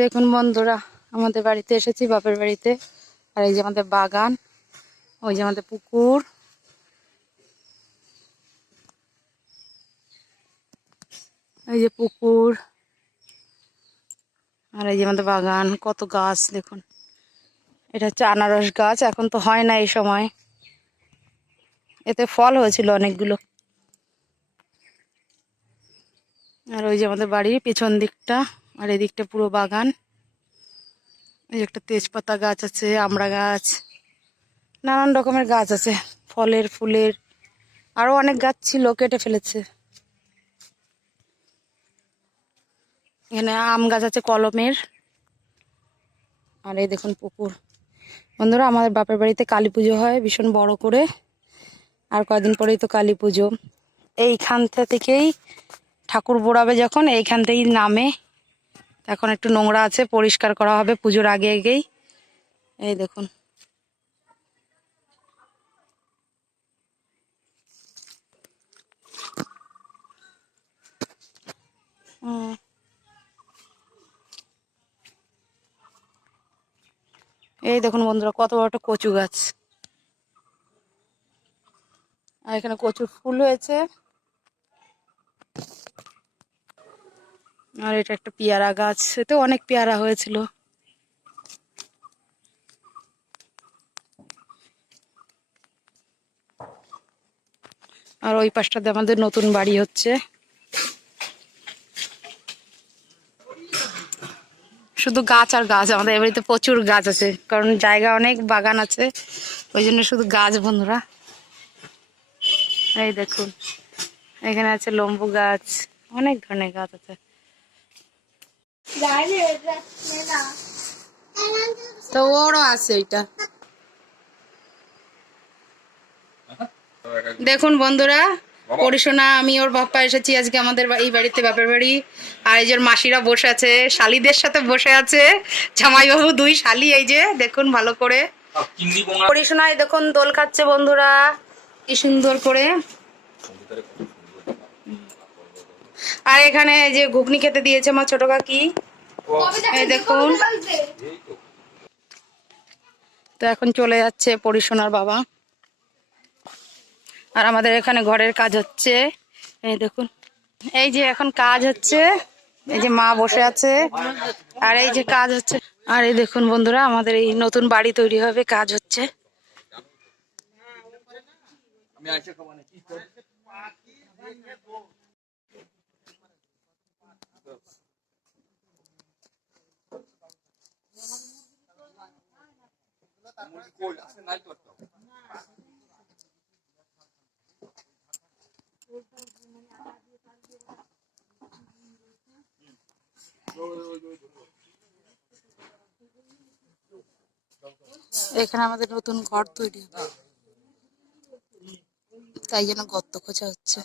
দেখুন বন্ধুরা, আমাদের বাড়িতে এসেছি, বাপের বাড়িতে। আর এই যে আমাদের বাগান, ওই যে আমাদের পুকুর, এই যে পুকুর, আর এই যে আমাদের বাগান। কত গাছ দেখুন। এটা হচ্ছে আনারস গাছ, এখন তো হয় না এই সময়। এতে ফল হয়েছিল অনেকগুলো। আর ওই যে আমাদের বাড়ির পেছন দিকটা, আর এই দিকটা পুরো বাগান। এই যে একটা তেজপাতা গাছ আছে, আমড়া গাছ, নানান রকমের গাছ আছে, ফলের ফুলের। আরো অনেক গাছ ছিল, কেটে ফেলেছে। এখানে আম গাছ আছে কলমের। আর এই দেখুন পুকুর। বন্ধুরা, আমাদের বাপের বাড়িতে কালী পুজো হয় ভীষণ বড় করে। আর কয়েকদিন পরেই তো কালী পুজো। এইখান থেকেই ঠাকুর বোড়াবে, যখন এইখান থেকেই নামে। এখন একটু নোংরা আছে, পরিষ্কার করা হবে পুজোর আগে আগেই। এই দেখুন। এই দেখুন বন্ধুরা, কত বড় একটা কচু গাছ। আর এখানে কচুর ফুল হয়েছে। আর এটা একটা পেয়ারা গাছ, এতে অনেক পেয়ারা হয়েছিল। আর ওই পাশটাতে আমাদের নতুন বাড়ি হচ্ছে। শুধু গাছ আর গাছ, আমাদের এবাড়িতে প্রচুর গাছ আছে, কারণ জায়গা অনেক, বাগান আছে, ওই জন্য শুধু গাছ বন্ধুরা। এই দেখুন, এখানে আছে লম্বু গাছ, অনেক ধরনের গাছ আছে। তো ওরও আছে এটা। দেখুন বন্ধুরা, পরিশোনা, আমি ওর বাপ্পা এসেছি আজকে আমাদের এই বাড়িতে, বাপের বাড়ি। আর এই যে মাসিরা বসে আছে, শালিদের সাথে বসে আছে, জামাইবাবু দুই শালি। এই যে দেখুন ভালো করে পরিশোনায় দেখুন দোল খাচ্ছে বন্ধুরা, কি সুন্দর করে। আর এখানে যে ঘুগনি খেতে দিয়েছে আমার ছোট কাকি, এই দেখুন। তো এখন চলে যাচ্ছে পরিশোনার বাবা। আর আমাদের এখানে ঘরের কাজ হচ্ছে, এই দেখুন। এই যে এখন কাজ হচ্ছে, এই যে মা বসে আছে, আর এই যে কাজ হচ্ছে। আর এই দেখুন বন্ধুরা, আমাদের এই নতুন বাড়ি তৈরি হবে, কাজ হচ্ছে। এখানে আমাদের নতুন ঘর তৈরি হবে, তাই জন্য গর্ত খোঁজা হচ্ছে।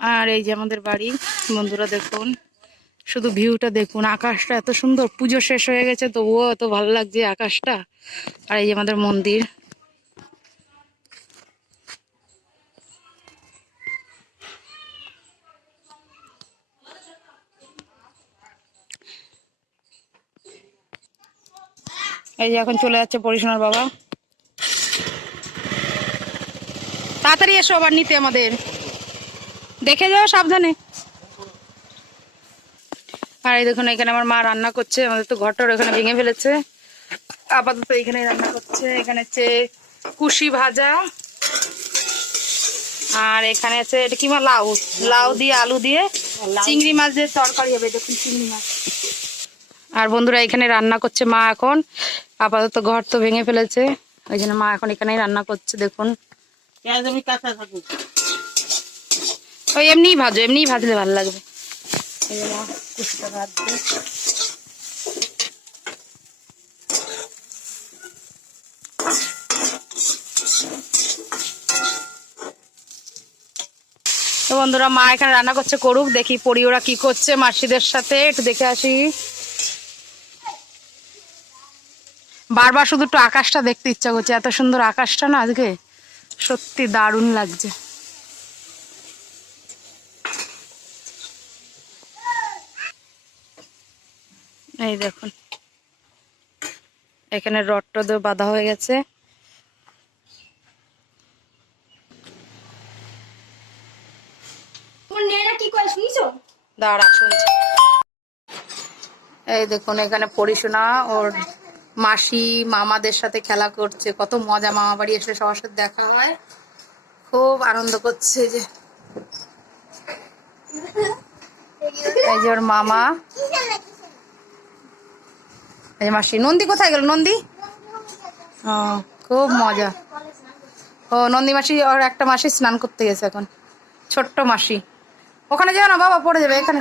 আর এই যে আমাদের বাড়ি বন্ধুরা, দেখুন শুধু ভিউটা দেখুন, আকাশটা এত সুন্দর। পুজো শেষ হয়ে গেছে, তবুও এত ভালো লাগছে আকাশটা। আর এই যে আমাদের মন্দির। এই যে এখন চলে যাচ্ছে পরিশোনার বাবা। তাড়াতাড়ি এসো আবার নিতে, আমাদের দেখে যাও সাবধানে। আর এই দেখুন, এখানে আমার মা রান্না করছে। আমাদের তো ঘরটার এখানে ভেঙে ফেলেছে, আপাতত এখানে রান্না করছে। এখানে হচ্ছে কুশি ভাজা, আর এখানে আছে এটা কি মা, লাউ, লাউ দিয়ে আলু দিয়ে চিংড়ি মাছ দিয়ে তরকারি হবে। দেখুন চিংড়ি মাছ। আর বন্ধুরা, এখানে রান্না করছে মা এখন। আপাতত ঘর তো ভেঙে ফেলেছে, ওই জন্য মা এখন এখানেই রান্না করছে। দেখুন ওই এমনিই ভাজো, এমনিই ভাজলে ভালো লাগবে। এই যে মা কুশিটা ভাজছে। তো বন্ধুরা, মা এখানে রান্না করছে, করুক, দেখি পরি ওরা কি করছে মাসিদের সাথে, একটু দেখে আসি। বারবার শুধু একটু আকাশটা দেখতে ইচ্ছা করছে, এত সুন্দর আকাশটা না আজকে, সত্যি দারুণ লাগছে। এই দেখুন এখানে রড টড বাঁধা হয়ে গেছে। দাঁড়া শুনছি। এই দেখুন এখানে পড়াশোনা ওর মাসি মামাদের সাথে খেলা করছে, কত মজা, মামা বাড়ি এসে সবার সাথে দেখা হয়, খুব আনন্দ করছে। যে এই যে ওর মামা, এই যে মাসি। নন্দী কোথায় গেল? নন্দী ও খুব মজা। ও নন্দী মাসি, ওর একটা মাসি স্নান করতে গেছে এখন, ছোট্ট মাসি। ওখানে যাও না বাবা, পড়ে যাবে, এখানে